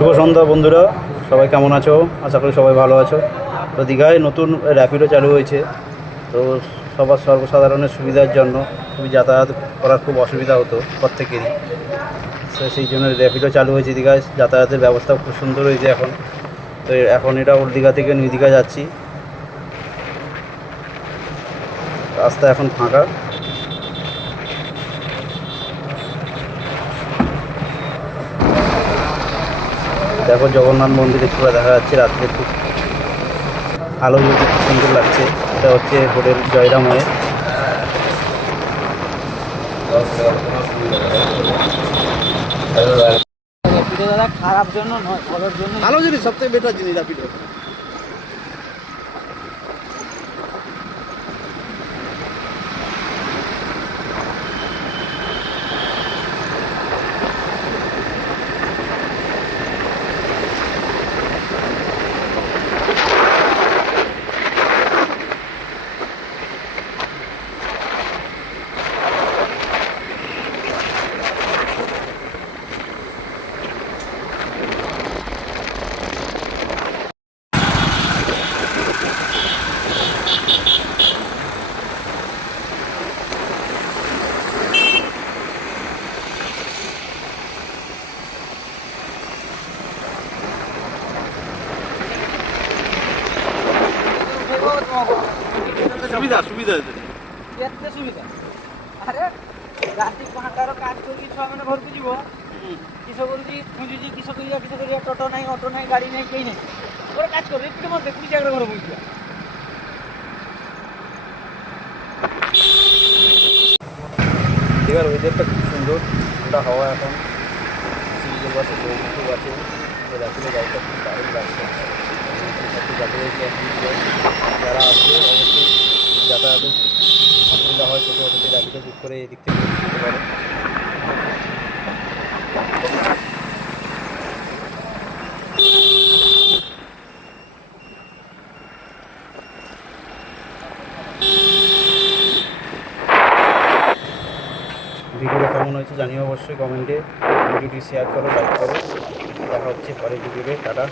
শুভ সন্ধ্যা বন্ধুরা, সবাই কেমন আছো? আশা করি সবাই ভালো আছো। তো দীঘায় নতুন র্যাপিডো চালু হয়েছে। তো সর্বসাধারণের সুবিধার জন্য খুবই যাতায়াত করার খুব অসুবিধা হতো প্রত্যেকেরই। সেই জন্য র্যাপিডো চালু হয়েছে দীঘায়। যাতায়াতের ব্যবস্থা খুব সুন্দর হয়েছে এখন। তো এখন এটা ওল্ড দীঘা থেকে নিউ দীঘা যাচ্ছি। রাস্তা এখন ফাঁকা। দেখো জগন্নাথ মন্দির একটু দেখা যাচ্ছে রাত্রে, খুব আলো জ্বলছে, খুব সুন্দর লাগছে। এটা হচ্ছে হোটেল জয়রাময়ের। দাদা খারাপ জন্য নয়, ভালোর জন্য। ভালো জিনিস, সবথেকে বেটার জিনিস র্যাপিডো। সুবিধা সুবিধা କେତେ ସୁବିଧା ଆରେ ରାତି 5টাର କାজ କରିକି ଛୁଆମାନେ ଘରକୁ ଯିବ, କିସ କରୁଛି ଖୁঁଜୁଛି, କିସ କରିବା ଟୋଟୋ ନାହିଁ, ଅଟୋ ନାହିଁ, ଗାଡ଼ି ନାହିଁ, କେହି ନାହିଁ। ଗୋଟେ କାଜ କର, ଏପଟେ ମୋର ଦେଖୁଛି ଜାଗାରେ ଘର ବସିବା। দীঘার ওয়েদারটা খুব সুন্দর, ঠান্ডা হাওয়া। এখন সিঙ্গেল বাসে খুব আছে, র্যাপিডো গাড়িটা খুব দারুণ লাগছে। একটু চালু হয়েছে এখন। যারা আসবে অবশ্যই যাতায়াতের অসুবিধা হয়, ছোটো অটোতে র্যাপিডো বুক করে এদিক থেকে যেতে পারে। ভিডিওটা কেমন হয়েছে জানিও অবশ্যই কমেন্টে। ভিডিওটি শেয়ার করো, লাইক করো। দেখা হচ্ছে পরের ভিডিওতে। টাটা।